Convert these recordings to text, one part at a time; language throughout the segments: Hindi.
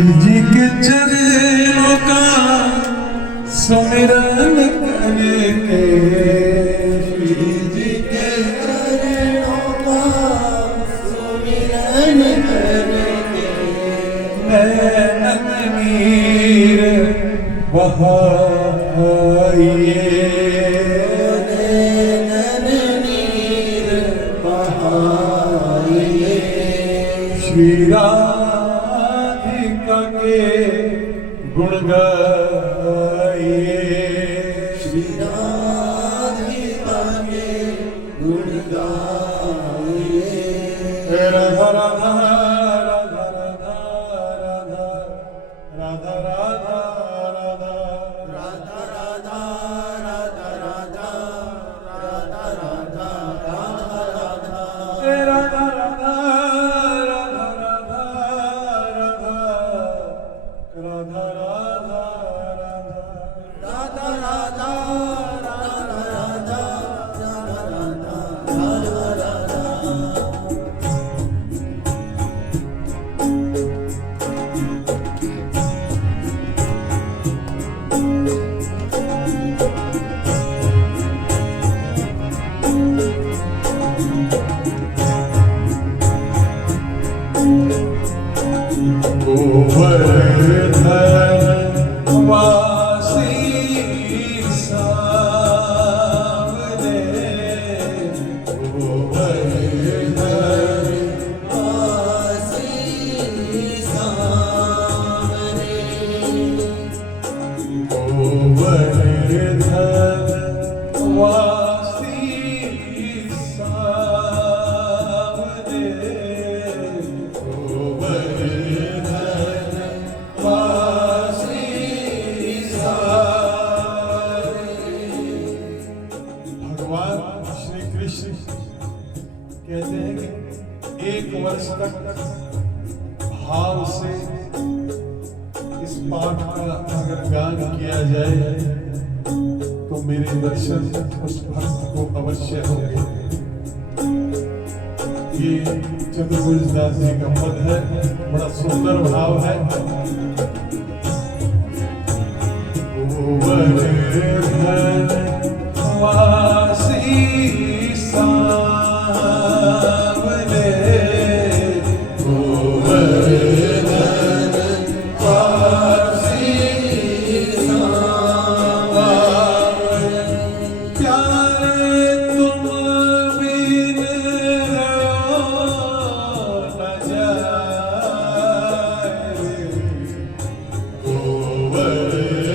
जी के चरणों का सुमिरन करके, श्री जी के चरणों का सुमिरन करके नैनन नीर बहाइए, नैनन नीर बहाइए। श्री राधिका के गुण गाइए, श्री राधिका के गुण गाइए। राधा राधा राधा राधा राधा राधा राधा राधा राधा राधा राधा राधा राधा राधा राधा राधा राधा राधा राधा गोवर्धन वासी सावरे, गोवर्धन वासी सावरे, गोवर्धन वासी सावरे, गोवर्धन वासी सावरे। भगवान श्री कृष्ण कहते हैं कि 1 वर्ष तक भाव से इस पाठ का अगर गान किया जाए तो मेरे दर्शन उस भक्त को अवश्य होंगे। ये चतुर्भुज दास जी का पद है, बड़ा सुंदर भाव है। गोवर्धन वासी सावरे, गोवर्धन वासी सावरे, प्यारे तुम बिन रहो न जाए, गोवर्धन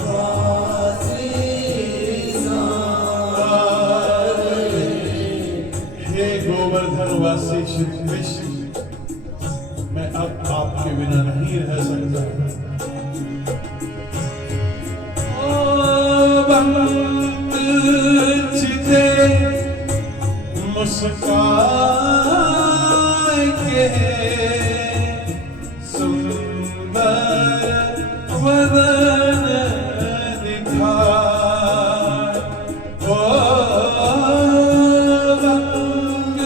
वासी सावरे। हे गोवर्धन वासी श्री कृष्ण, मैं अब आपके बिना नहीं रह सकता। ओ भक्त चिते मुस्कान के सुंदर वदन दिखाए, ओ भक्त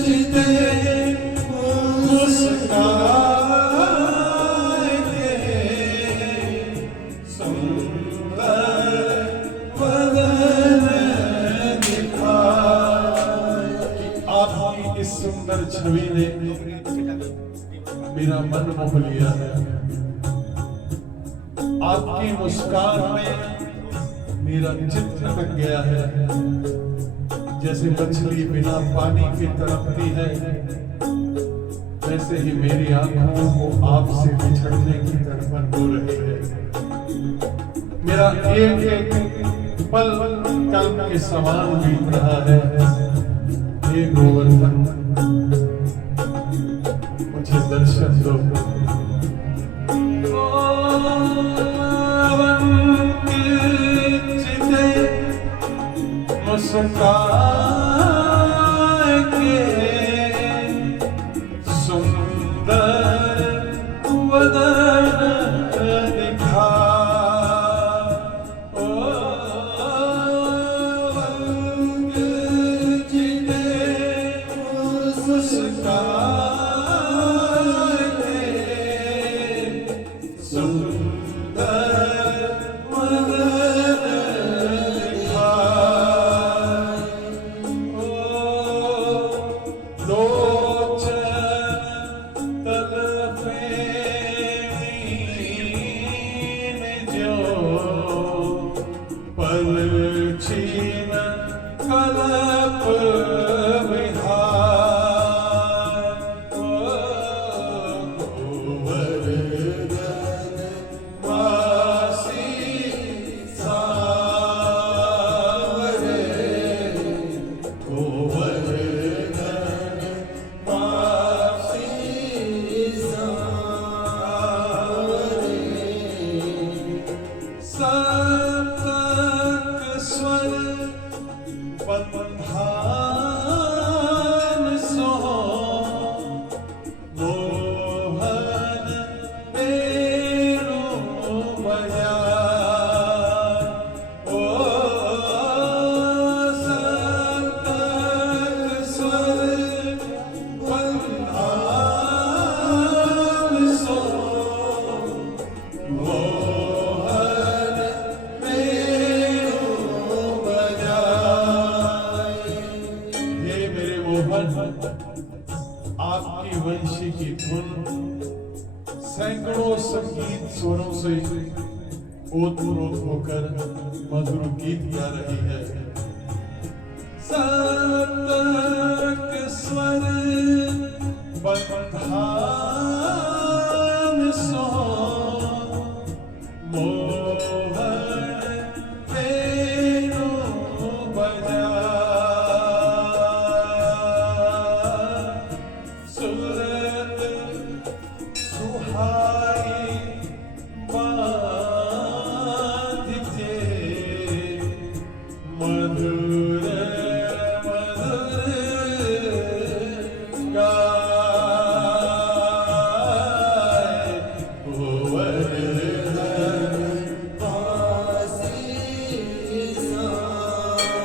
चिते मुस्कान के सुंदर वदन दिखाए। आपकी इस सुंदर छवि ने मेरा मन मोह लिया है। आपकी मुस्कान में मेरा चित्त लग गया है। जैसे मछली बिना पानी के तड़पती है, वैसे ही मेरी आंखों को आपसे बिछड़ने की तड़पन हो रही है। मेरा एक एक पल कल्प के समान बीत रहा है। हे गोवर्धन, मुझे दर्शन दो। चिते मुस्कान के सुंदर वदन दिखा, ओ चिते मुस्कान के फेरीन जो पल छीन कलप विहार वरदन वासी सावरे वरदन वासी सावरे सप्तक स्वर बंधान सो मोहन मेरू बजाय ओ सप्तक स्वर बंधान सो मोहन मेरू बजाय। हे मेरे मोहन, आपकी वंशी की धुन सैकड़ों संगीत स्वरों से ओत-प्रोत होकर मधुर गीत गा रही है। सप्तक स्वर बंधान सो मोहन तेरू बजाय। सूरत सुहाई बाधिते मधुर मधुर गाय ओ वरदन वासी सावरे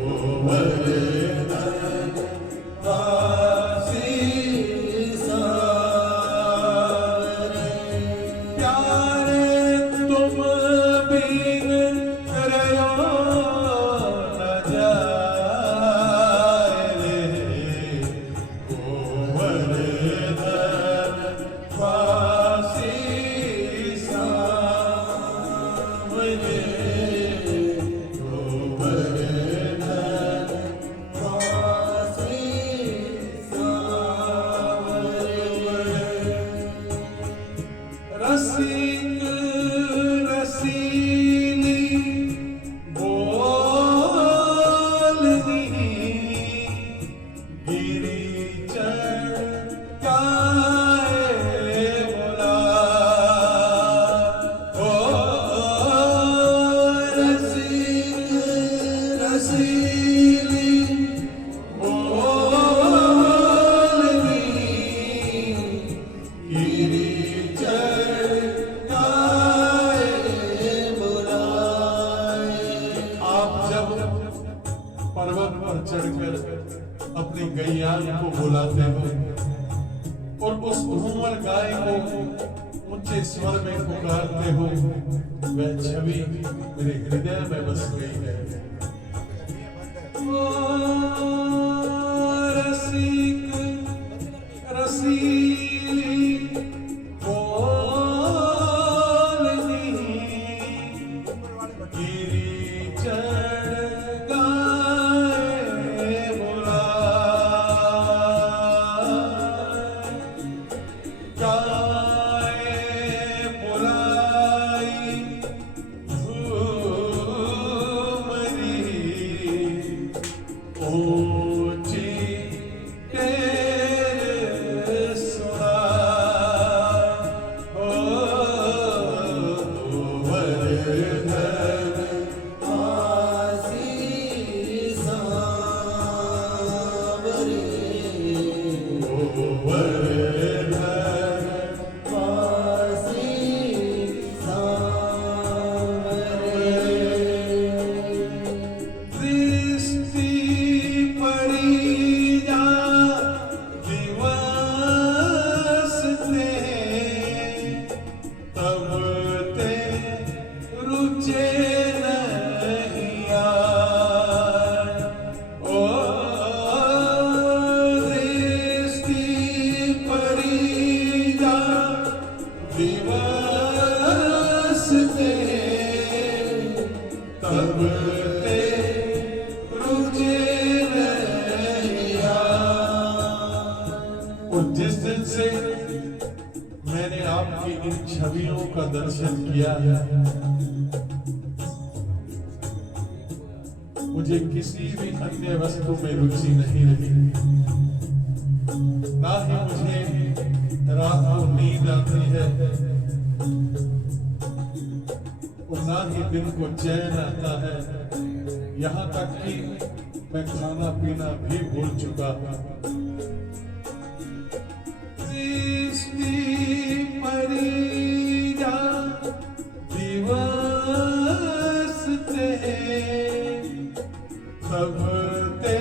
ओ वरदन वासी प्यारे तुम बिन रयो न जाए रे ओ वरदन वासी सावरे ओ वरदन वासी सावरे रसिक रसीली बोलनी गिरी चढ़ाए बुला ओ रसिक रसीली बोलनी गिरी आप जब पर्वत पर चढ़कर अपनी गैया को बुलाते हो और उस धूमर गाय को ऊंचे स्वर में पुकारते हो, वह छवि मेरे हृदय में बस गई है। ओ रसिक रसीली बोलनी गिरी चढ़ गाए बुलाए गाए बुलाई झूमरी ऊंची तेरे और जिस दिन से मैंने आपकी इन छवियों का दर्शन किया है, मुझे किसी भी अन्य वस्तु में रुचि नहीं रही, ना ही मुझे रात को नींद आती है और ना ही दिन को चैन आता है। यहाँ तक कि मैं खाना पीना भी भूल चुका हूँ। सृष्टि परिजा दिवस ते तब ते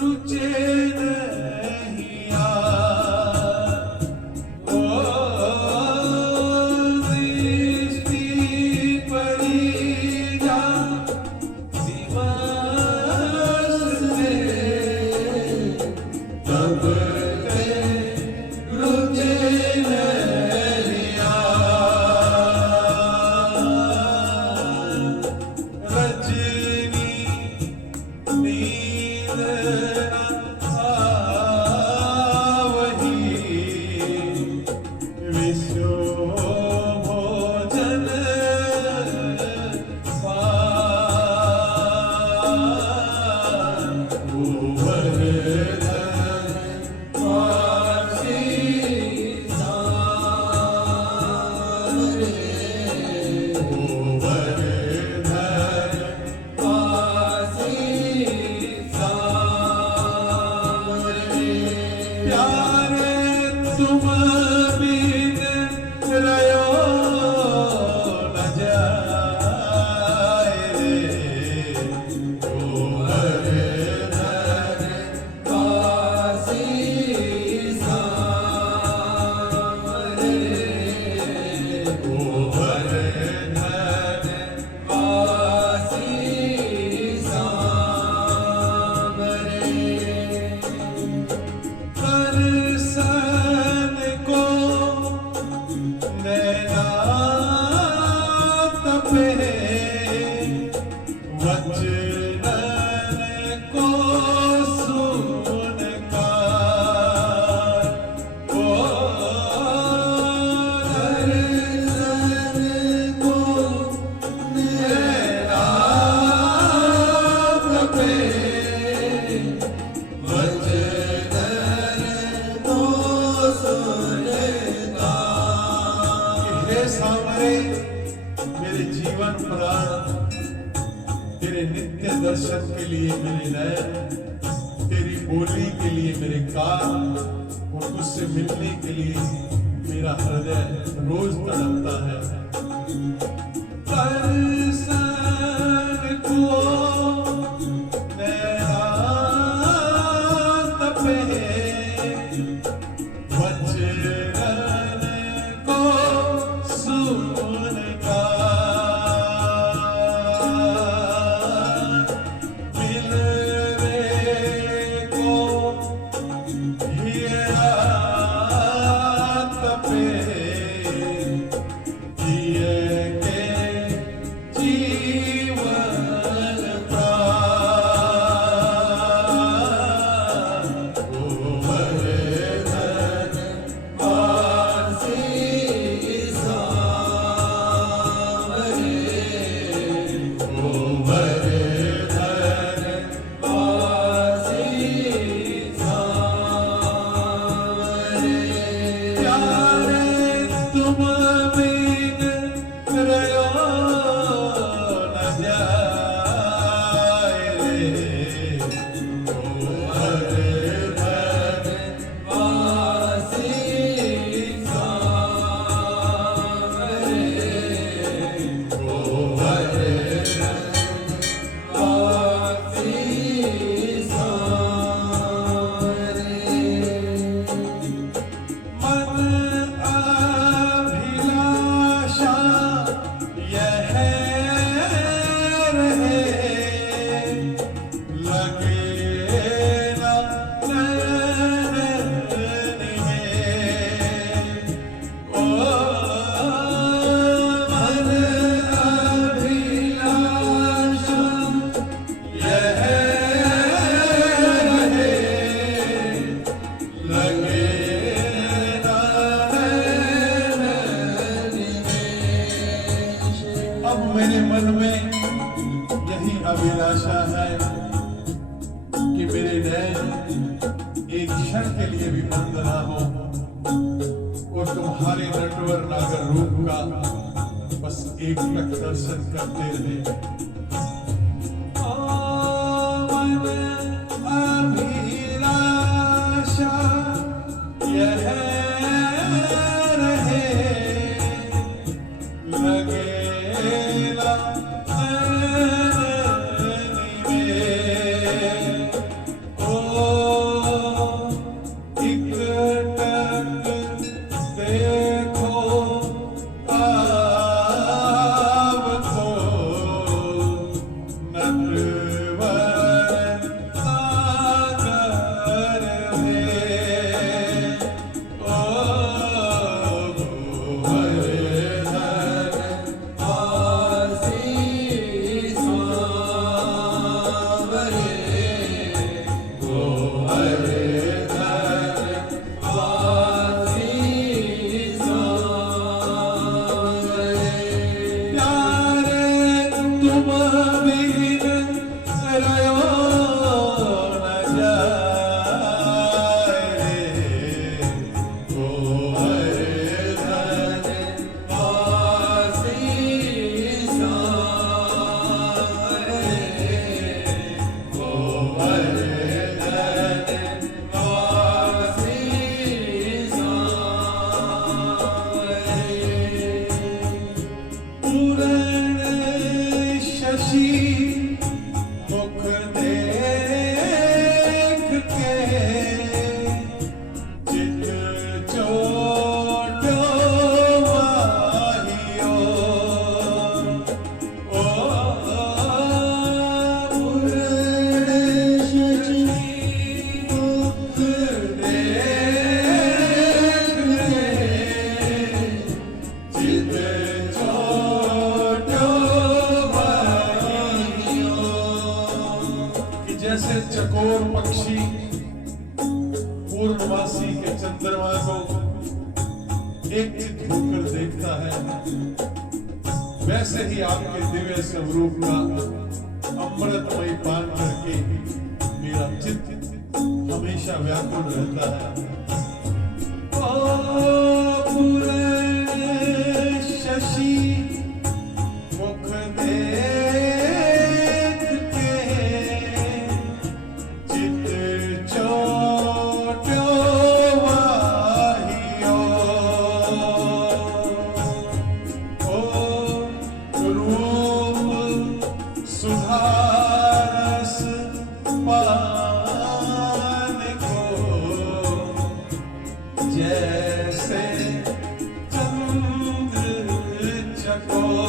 रुचे नहीं ओ सृष्टि परिजा दिवस ते तब ते रुचे नहीं रजनी नींद आवही विश्व भोजन प्यारे तुम बिन रयो न जाए रे गोवर्धन काशी सांवरे गोवर्धन काशी सांवरे दर्शन को नैना तपे वचनन को सुनकर ओ दर्शन को नैना तपे वचन को सुनता हे सामरे मेरे जीवन प्राण तेरे नित्य दर्शन के लिए मेरे नयन, तेरी बोली के लिए मेरे कान और तुझसे मिलने के लिए मेरा हृदय रोज तड़पता है। दर्शन को नैना तपे वचन को सुनकर मिलने को हिया तपे जिए के जीवन प्राण गोवर्धन काशी सांवरे गोवर्धन काशी सांवरे प्यारे तुम बिन रयो न जाए रे गोवर्धन काशी सांवरे गोवर्धन काशी सांवरे मन चांद ना हो और तुम्हारे नटवर नागर रूप का बस एक टक दर्शन करते रहे। अभिलाषा यह रहे लगेला मुख देख के चित चोटो माहियो ओ शशि मुख देख के चित जैसे चकोर पक्षी पूर्णवासी के चंद्रमा को एकचित होकर देखता है, वैसे ही आपके दिव्य स्वरूप का अमृतमय पान करके मेरा चित्त हमेशा व्याकुल रहता है। ओ पूरे शशि मुख देख के चित चोट्यो वाहियो ओ रूप सुधारस पान को जैसे चंद्र चकोर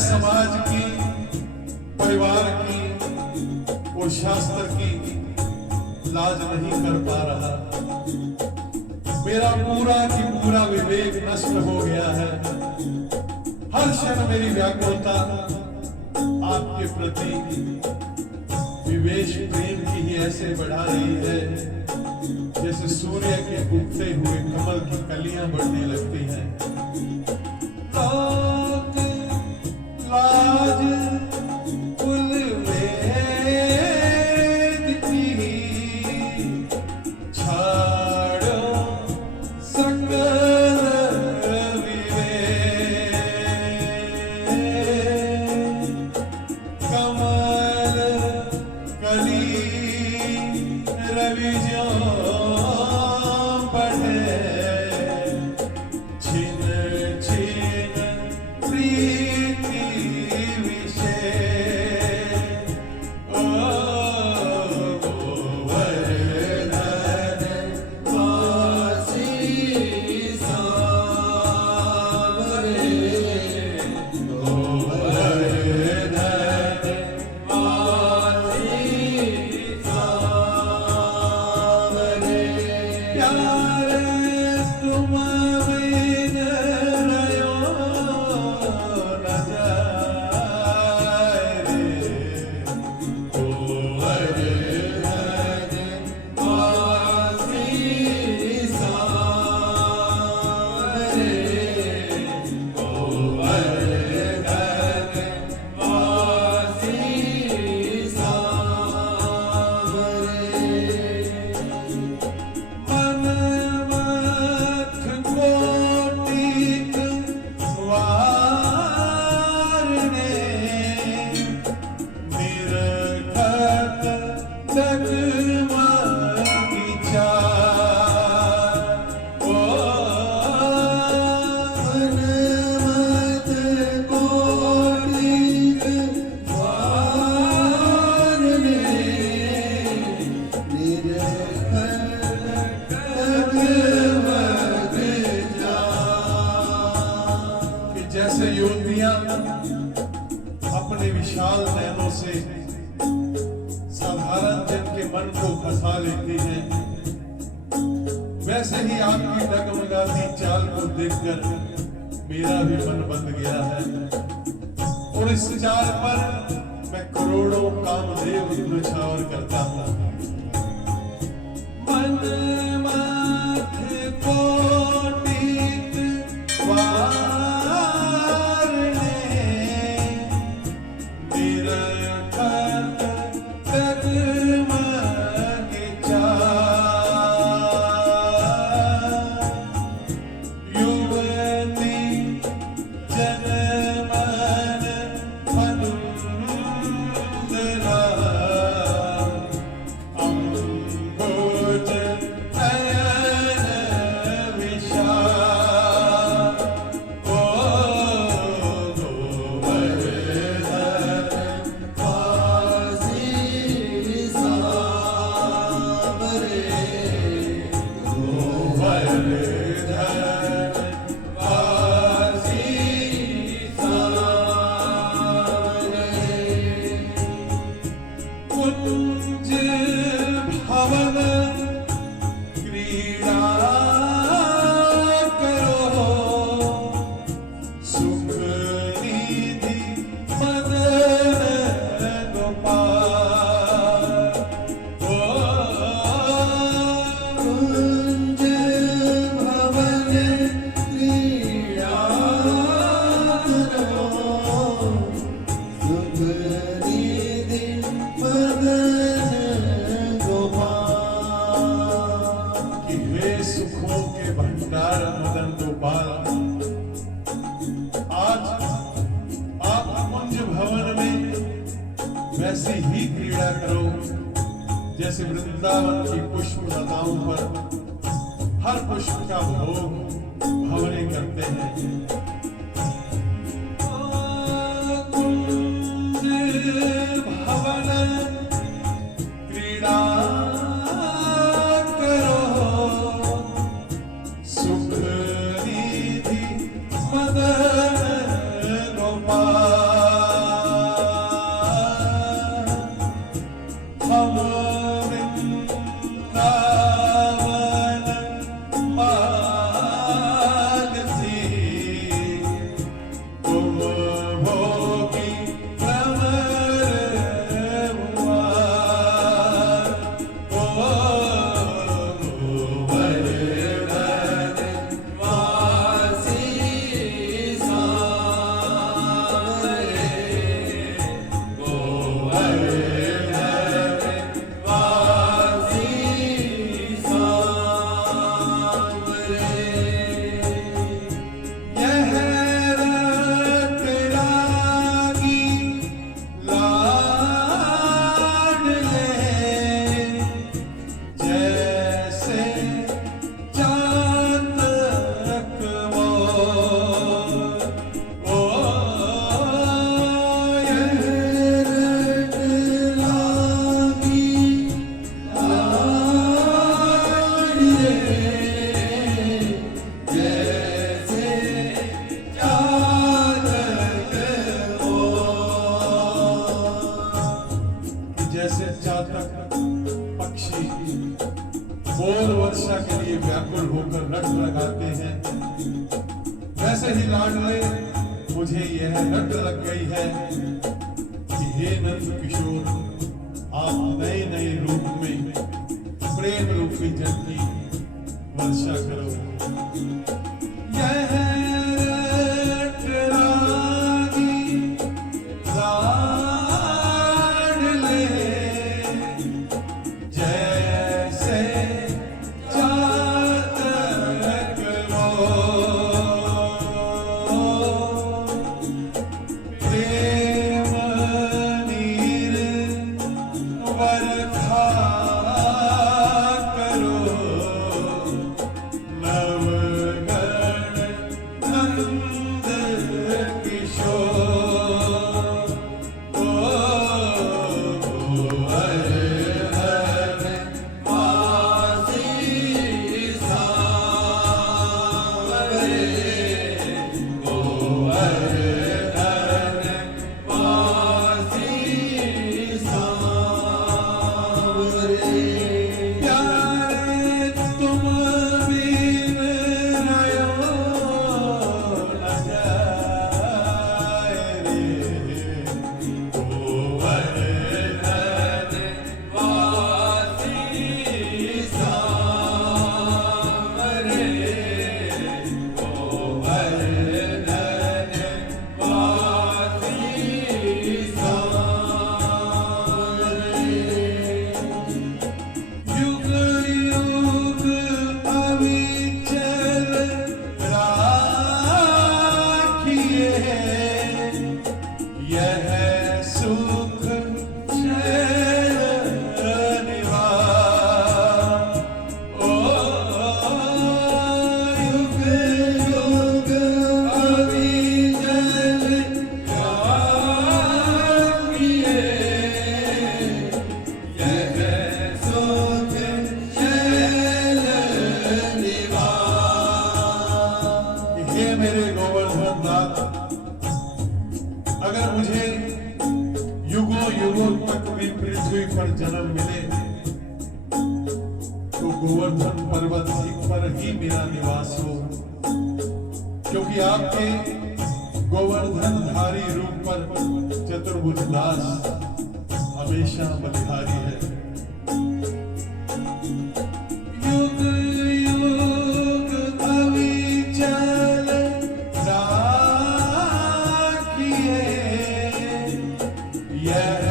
समाज की, परिवार की और शास्त्र की लाज नहीं कर पा रहा। मेरा पूरा की पूरा विवेक नष्ट हो गया है। हर क्षण मेरी व्याकुलता आपके प्रति विवेश प्रेम की ही ऐसे बढ़ा रही है जैसे सूर्य के उगते हुए कमल की कलियां बढ़ने लगती हैं। जैसे युवतियां अपने विशाल नैनों से साधारण जन के मन को फंसा लेती हैं, वैसे ही आपकी डगमगाती चाल को देखकर मेरा भी मन बंध गया है और इस चाल पर मैं करोड़ों कामदेव न्यौछावर करता हूँ। मन माथे कोटित वारणे निरखत डगमग चाल युवती जनमन फलुंदरा अम्बुज नयन विशाल ओ गोवर्धन वासी सांवरे गोवर्धन वासी सांवरे कुंज भवन क्रीड़ा करो सुख निधि मदन गोपाल ओ कुंज भवन क्रीड़ा करो सुख निधि मदन गोपाल। कि हे सुखों के भंडार मदन गोपाल, आज आप कुंज भवन में वैसे ही क्रीड़ा करो जैसे वृंदावन की पुष्प लताओं पर हर पुष्प का भोग भंवरे करते हैं। कुंज भवन क्रीड़ा करो सुख निधि मदन गोपाल। हम वृंदावन मानसी तुम भोगी भ्रमर हुआ ओ गोवर्धन वासी सांवरे गोवर्धन वासी सांवरे यह रट रागी लाडले जैसे चातक मोर ओ यह रट लागी लाडले जैसे चातक हो। कि जैसे चातक पक्षी बोर वर्षा के लिए व्याकुल होकर रट लगाते हैं, वैसे ही लाडले मुझे यह रट लग गई है कि हे नंद किशोर, आप नए नए रूप में प्रेम रूपी जल की वर्षा करो। यह रट रागी लाडले जैसे चातक मोर प्रेम नीर वर्षा करो नवगण नंद किशोर ओ गोवर्धन वासी सांवरे मेरे गोवर्धन नाथ, अगर मुझे युगों युगों तक भी पृथ्वी पर जन्म मिले तो गोवर्धन पर्वत पर ही मेरा निवास हो, क्योंकि आपके गोवर्धनधारी रूप पर चतुर्भुज दास हमेशा बलिहारी है। युग युग अविचल राखिए यह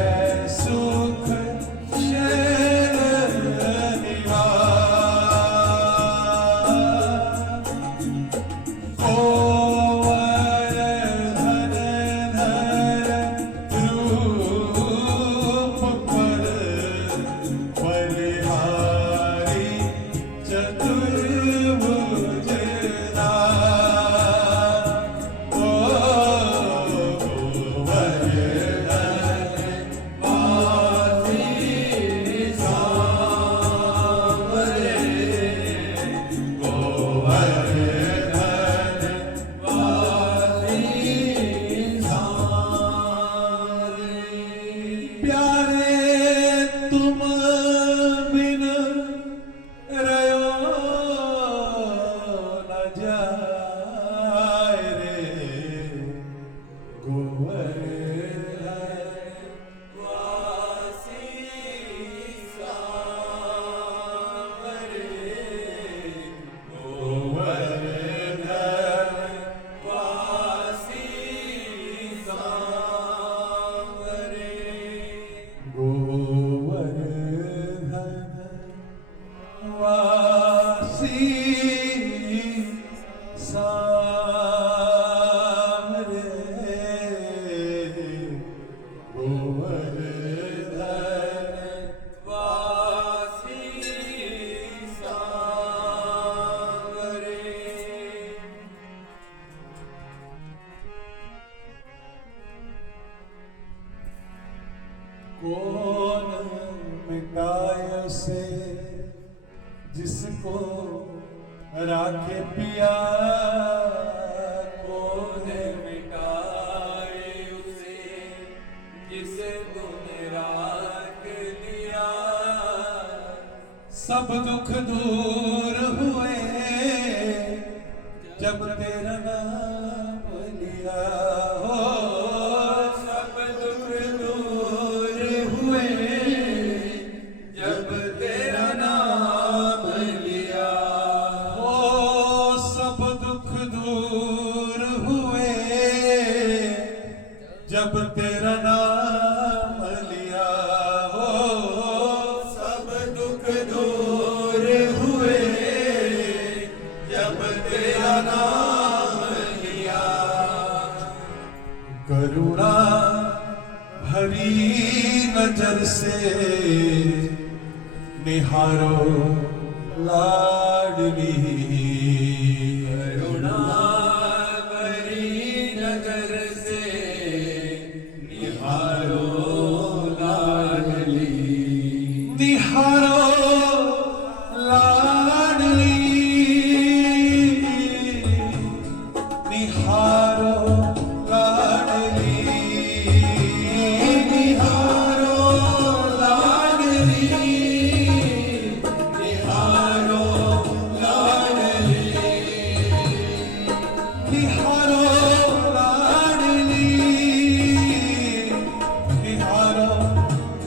सुख शरण निवास। गोवर्धन रूप पर बलिहारी चतुर्भुज दास। ओ गोवर्धन वासी सांवरे, गोवर्धन वासी सांवरे। प्यारे तुम बिन रयो न जाए रे, गोवर्धन वासी सांवरे, गोवर्धन वासी सांवरे, गोवर्धन वासी सांवरे, गोवर्धन वासी सांवरे। कौन मिटाय से जिसको राखे पिया, कौन मिटाए उसे जिसे तूने राख लिया। सब दुख दूर हुए जब तेरा नाम लिया। हो सब दुख दूर हुए जब तेरा नाम लिया। हो सब दुख दूर हुए जब तेरा नाम लिया। हो सब दुख दूर हुए जब तेरा नाम लिया। करुणा भरी नजर से निहारो लाडली। करुणा भरी नजर से निहारो लाडली। निहारो लाडली, निहारो निहारो लाडली, निहारो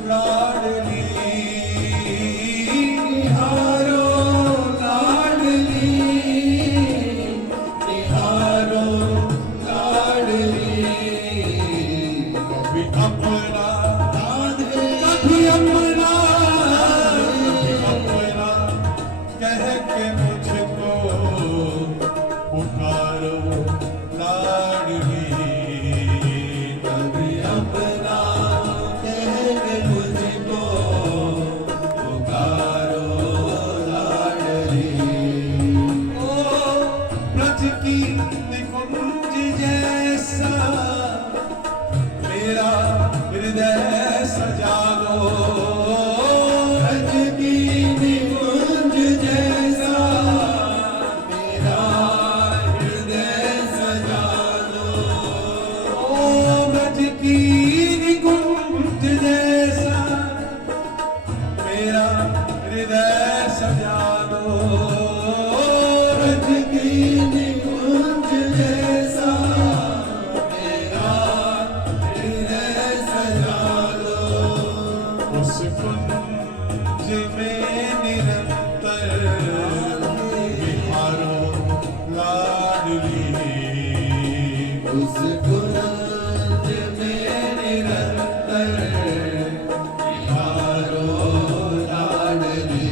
लाडली, निहारो लाडली, निहारो लाडली। कभी अपना राधे कभी अपना, कभी अपना कह के मुझको पुकारो लाडली, कभी अपना कह के मुझको पुकारो लाडली। ओ ब्रज की निकुंज जैसा मेरा हृदय सजा दो, ब्रज की निकुंज जैसा मेरा हृदय सजा दो। ओ ब्रज की निकुंज जैसा मेरा हृदय सजा दो, ब्रज की निकुंज जैसा मेरा हृदय सजा दो। उस कुंज में निरंतर निहारो लाडली, उस कुंज में निरंतर निहारो लाडली।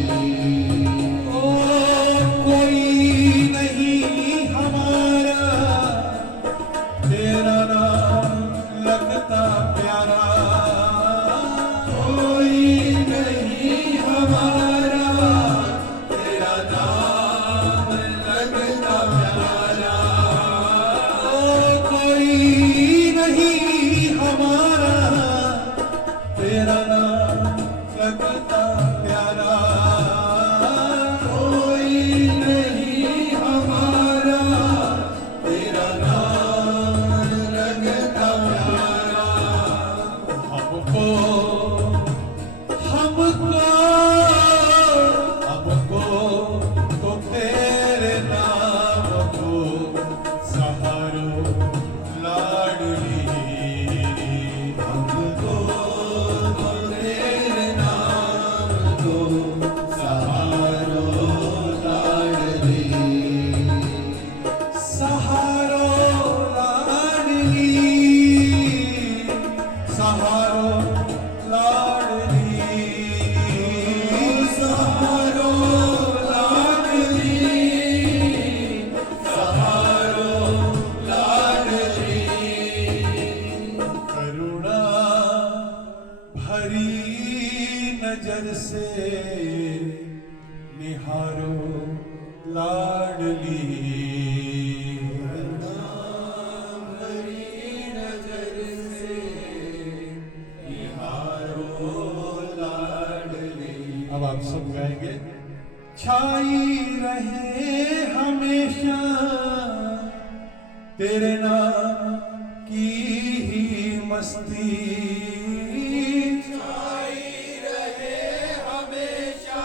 ओ कोई नहीं हमारा तेरा नाम लगता प्यारा, कोई नहीं हमारा तेरा नाम लगता प्यारा। ओ कोई नहीं हमारा तेरा नाम लगता प्यारा, कोई नहीं हमारा तेरा नाम लगता प्यारा। हमको हमको हमको तो तेरे नाम को सहारो लाडली, हमको तो तेरे नाम को सहारो लाडली। सहारो लाडली, सहारो लाडली, सहारो लाडली, सहारो लाडली। करुणा भरी नजर से निहारो लाडली, भरी नजर से निहारो लाडली। अब आप सब गाएंगे। छाई रहे हमेशा तेरे नाम की ही मस्ती, छाई रहे हमेशा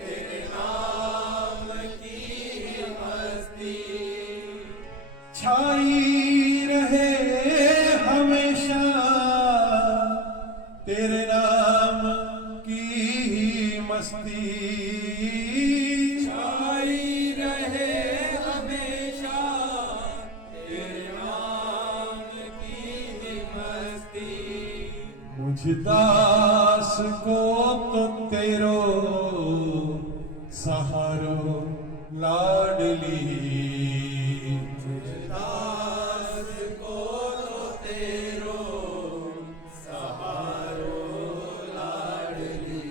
तेरे नाम की मस्ती। छाई रहे हमेशा तेरे नाम की ही मस्ती, छाई रहे हमेशा तेरे नाम की मस्ती। मुझ दास को तो तेरो सहारो लाडली, दास को तो तेरो सहारो लाडली।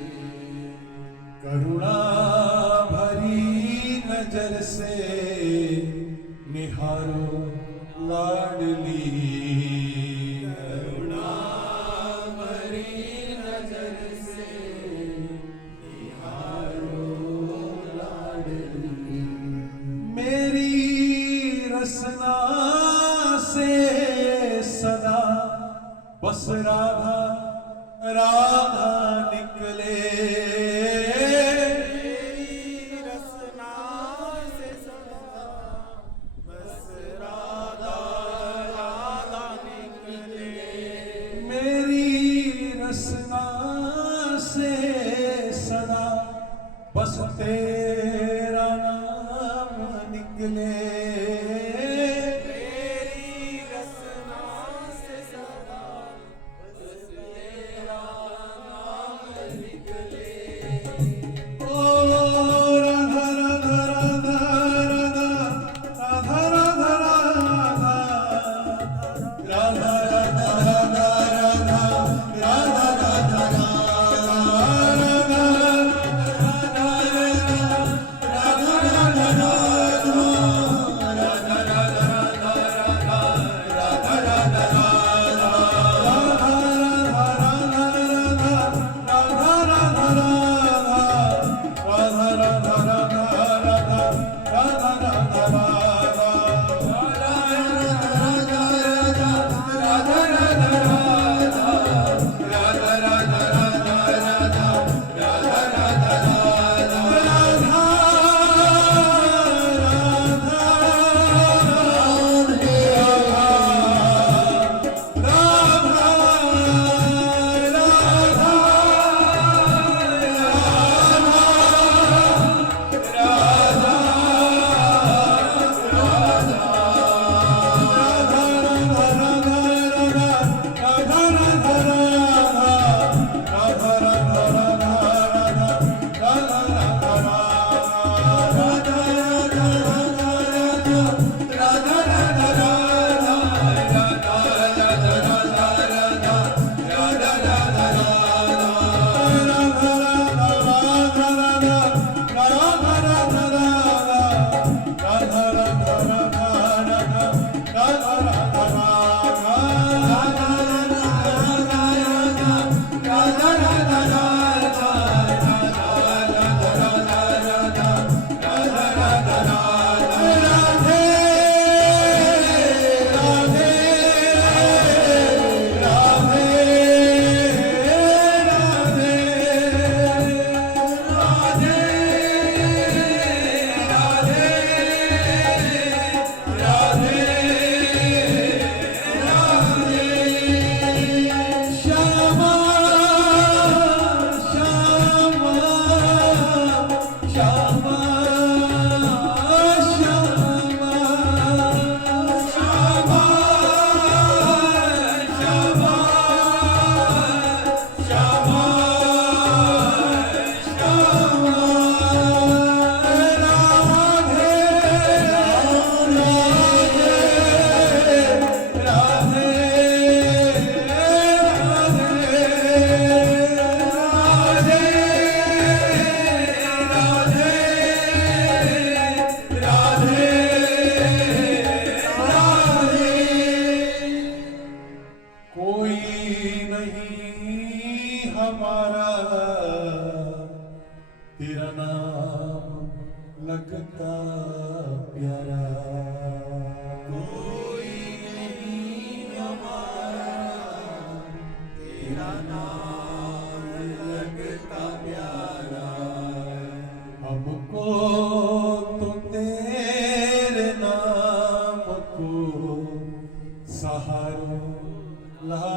करुणा भरी नजर से निहारो लाडली, करुणा भरी नजर से निहारो लाडली। मेरी रसना से सदा बस राधा राधा निकले, तेरी रसना से सदा बस सहारो लाडली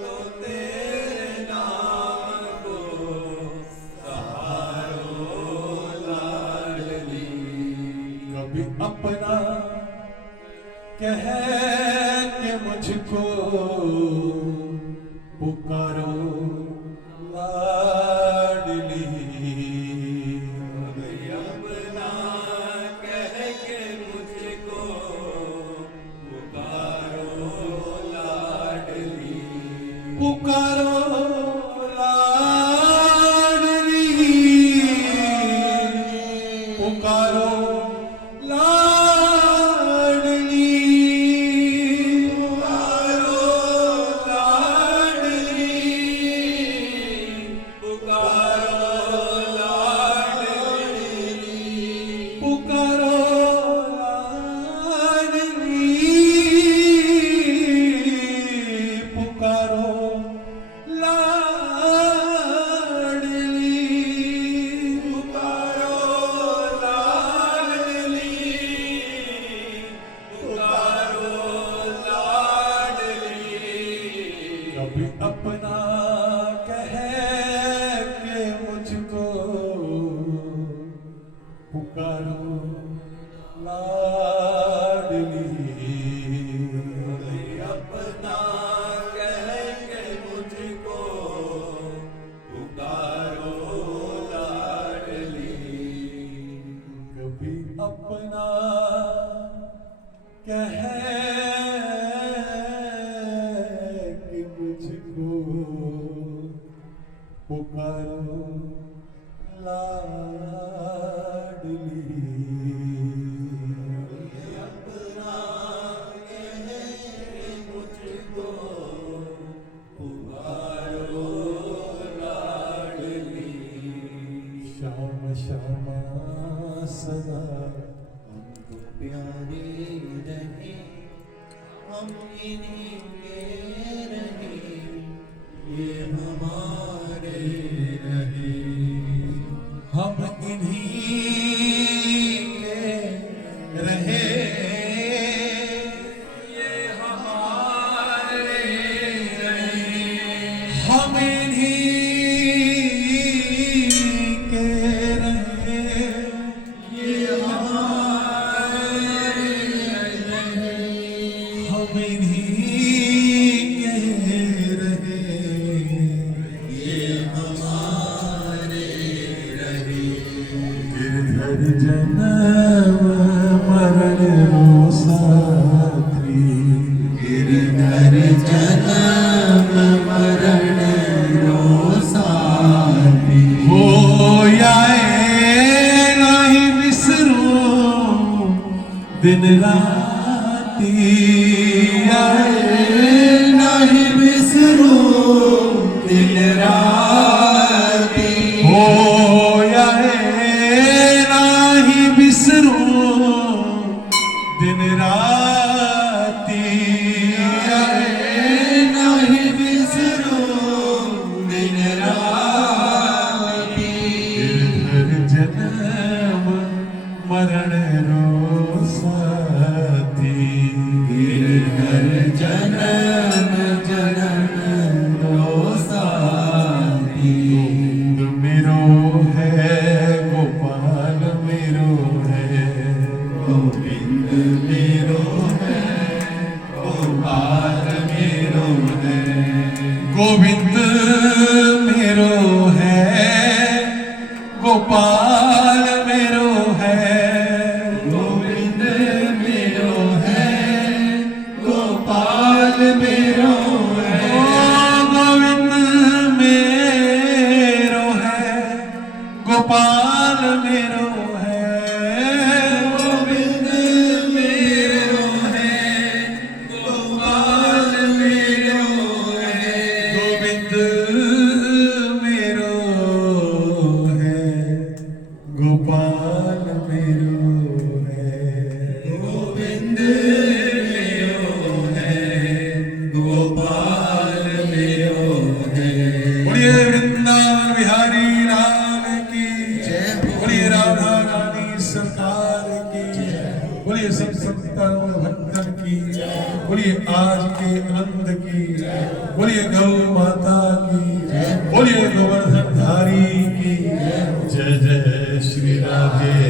तो तेरे नाम को सहारो लाडली। कभी अपना कह के मुझको पुकारो लाडली। अपना कह के मुझको पुकारो लाडली। पुकारो लाडली, पुकारो लाडली, पुकारो लाडली। पुकारो लाडली। पुकारो लाडली, पुकारो लाडली, पुकारो लाडली। पुकारो लाडली। कभी अपना कह के मुझको पुकारो लाडली। अपना कह के मुझको पुकारो लाडली। कभी अपना कह के मुझको पुकारो लाडली। अपना कह के मुझको पुकारो लाडली। श्याम श्यामा सदा हमको प्यारे रहे, हम इन्हीं के रहे, ये हमारे रहे। हम इन्हीं के रहे, ये हमारे रहे। हम इन्हीं के रहे, ये हमारे रहे। हम इन्हीं के रहे। ये हमारे रहे। गिरधर जन्म मरण रो साथी, गिरधर जन्म मरण रो साथी। हो आए नाही विसरू दिन राती, आए नहीं बिसरू दिन राती। हो आए नाही विसरू दिन राती, आए नहीं बिसरू दिन राती। गिरधर जन्म मरण रो साथी, गिरधर जन्म जन्म रो साथी। गोविंद मेरो है, गोपाल मेरो है, गोविंद मेरो है, गोपाल मेरो है। गोविंद मेरो है, गोपाल मेरो है, गोविंद मेरो है, गोपाल मेरो है। ओ गोविंद मेरो है, गोपाल मेरो है, गोविंद मेरो है, गोपाल मेरो है। गोविंद मेरो है, गोपाल मेरो है। गोविंद मेरो है, गोपाल मेरो है। बोलिए वृंदावन बिहारी राम की जय बोलिए राधा रानी सरकार बोलिए आज के अंत की, बोलिए गौ माता की, बोलिए गोवर्धन धारी की जय। जय श्री राधे